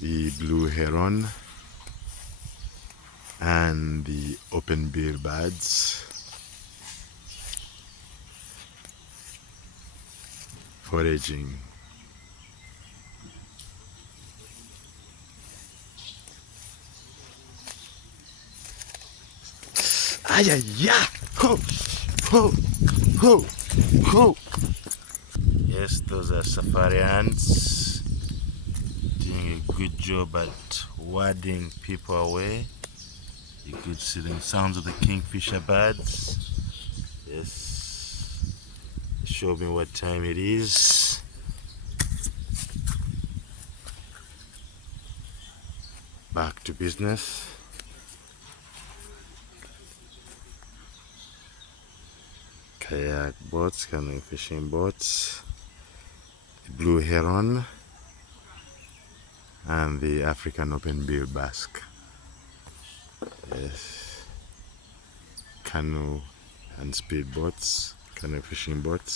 the blue heron, and the open-bill birds foraging. Ay, ay, yeah! Ho! Ho! Ho! Ho! Yes, those are safari ants doing a good job at warding people away. You could see the sounds of the kingfisher birds. Yes. Show me what time it is. Back to business. Kayak boats, canoe fishing boats, the blue heron, and the African open-bill bask. Yes. Canoe and speed boats, canoe fishing boats.